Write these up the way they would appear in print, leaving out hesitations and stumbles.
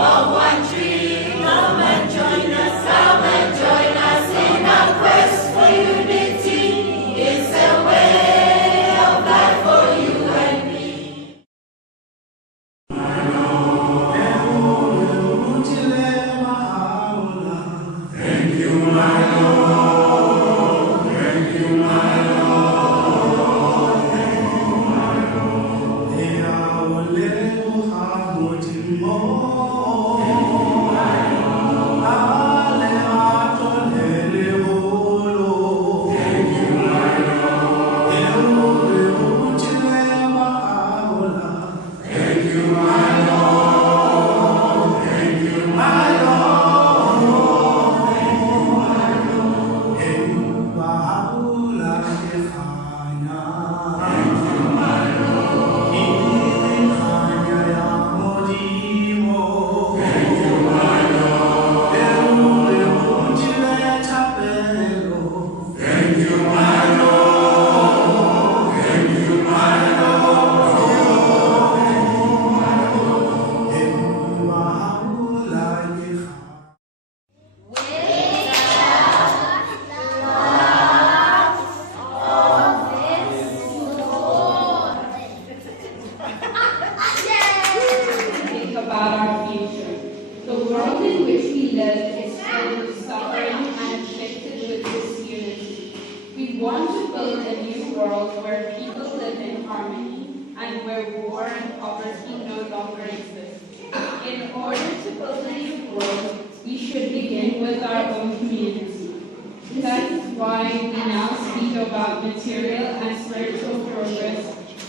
of one tree. Come and join us in our quest for unity. It's a way of life for you and me. Thank you, my Lord. Thank you, my Lord. Thank you, my Lord. They are little hard to more. Thank you, my Lord. Thank you, my Lord. Thank you, my Lord. Thank you, my Lord. About our future. The world in which we live is filled with suffering and afflicted with disunity. We want to build a new world where people live in harmony and where war and poverty no longer exist. In order to build a new world, we should begin with our own community. That is why we now speak about material and spiritual progress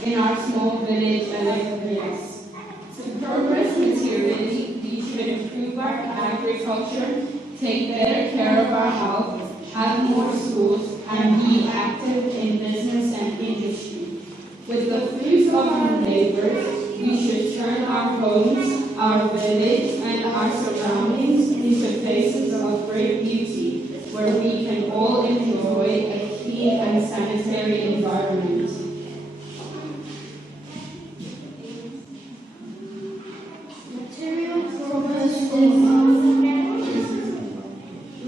in our small village and areas. To progress materially, we should improve our agriculture, take better care of our health, have more schools, and be active in business and industry. With the fruits of our labors, we should turn our homes, our village, and our surroundings into places of great beauty, where we can all enjoy a clean and sanitary environment.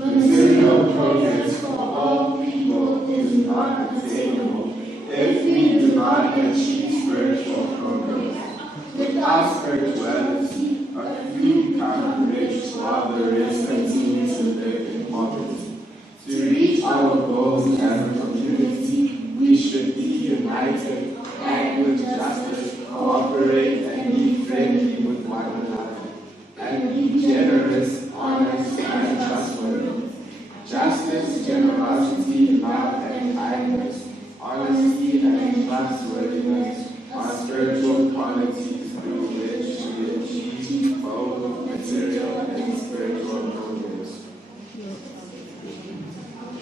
Material progress for all people is not attainable if we do not achieve spiritual progress. Without spirituality, a few become rich while the rest continue to live in poverty. To reach our goals as a community, we should be united, act with justice, cooperate, and be friendly with one another, and be generous, honest, and trustworthy. Justice, generosity, love, and kindness, honesty, and trustworthiness are spiritual qualities through which we achieve both material and spiritual progress.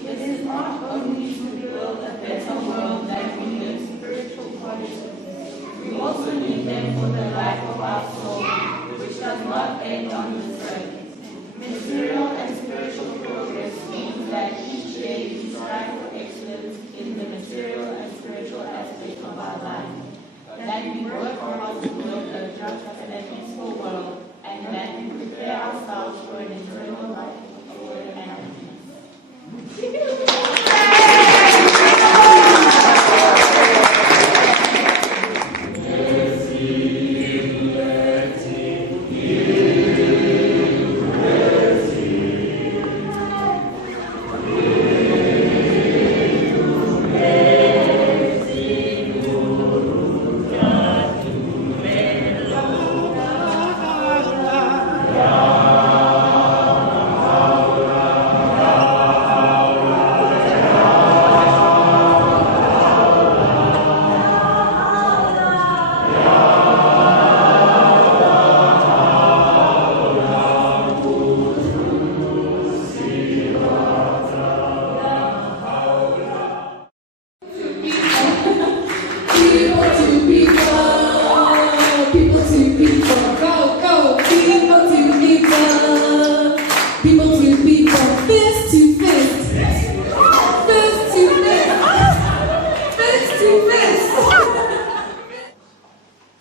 It is not only to build a better world that we need spiritual qualities. We also need them for the life of our soul, which does not end on this earth. Material and spiritual progress means that each day we strive for excellence in the material and spiritual aspect of our life, that we work hard to build a just and a peaceful world, and that we prepare ourselves for an eternal life of joy and peace.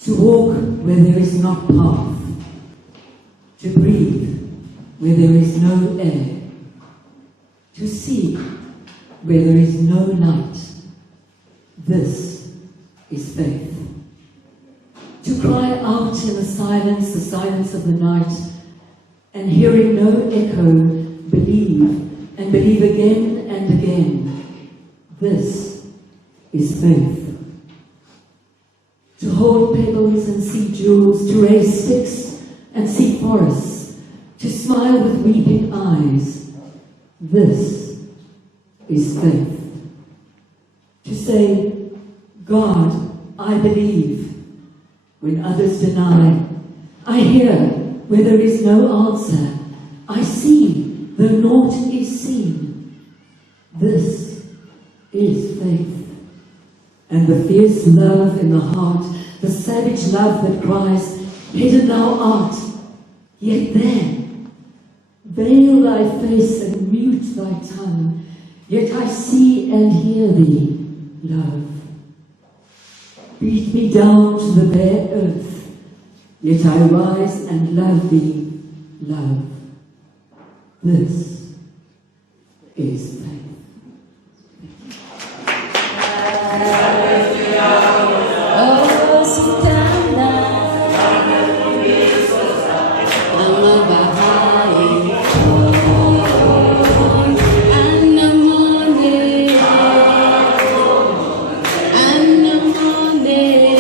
To walk where there is no path, to breathe where there is no air, to see where there is no light. This is faith. To cry out in the silence of the night, and hearing no echo, believe and believe again and again. This is faith. To hold pebbles and see jewels, to raise sticks and see forests, to smile with weeping eyes. This is faith. To say, God, I believe, when others deny. I hear where there is no answer. I see though naught is seen. This is faith. And the fierce love in the heart, the savage love that cries, hidden thou art, yet there. Veil thy face and mute thy tongue, yet I see and hear thee, love. Beat me down to the bare earth, yet I rise and love thee, love. This is faith. Oh, Sitana, I'm a Baha'i. And I'm on it. And I'm on it. And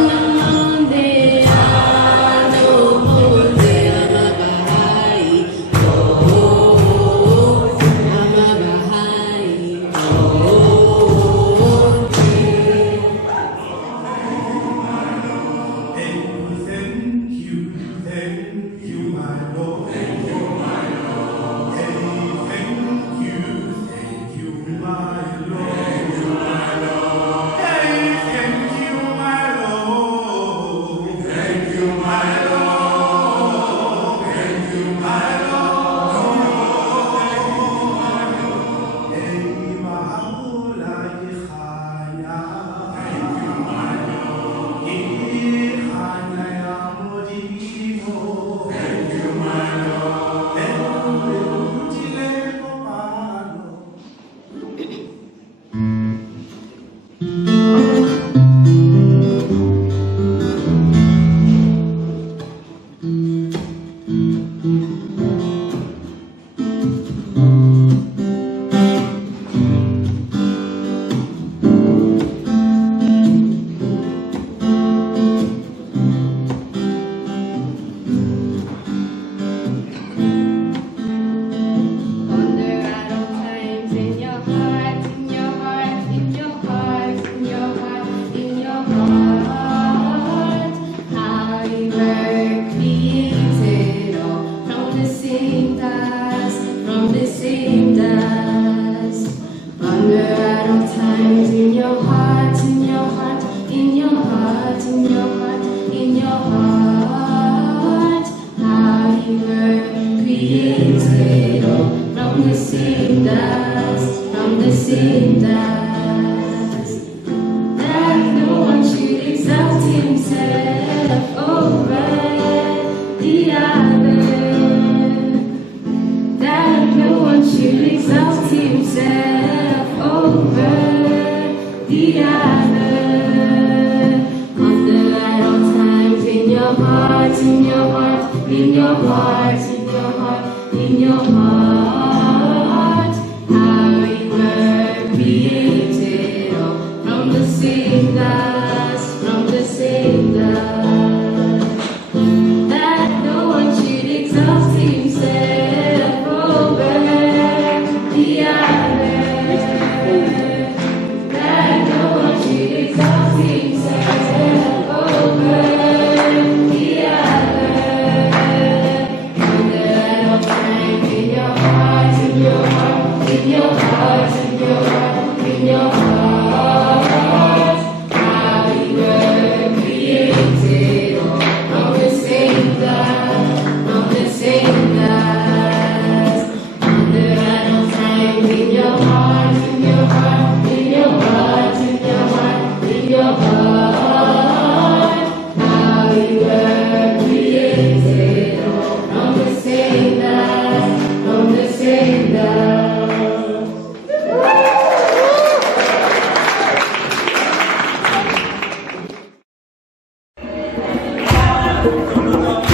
I'm on it. I'm a Baha'i. Oh, I'm a Baha'i. Thank you, my Lord. Thank you, my Lord. Thank you, my Lord. Thank you, my Lord. Thank you, my Lord. Thank you, my Lord. Thank you, my Lord. Hey, Baha'u'llah, thank you, my Lord. Thank you, my Lord. Ponder at all times in your heart, in your heart, in your heart, in your heart, in your heart. How you were created all from the same dust, from the same dust. Ponder at all times in your heart, in your heart, in your heart, in your heart, in your heart. How you were created all from the same dust, from the same dust. That no one should exalt himself over the other. That no one should exalt himself over the other. Ponder at all times in your heart, in your heart, in your heart, in your heart, in your heart. How you were created all from the same dust, from the same dust. That no one should exalt himself over the other. That no one should exalt himself over the other. Ponder at all times in your heart, in your heart, in your heart, in your heart, in your heart. How Thank you.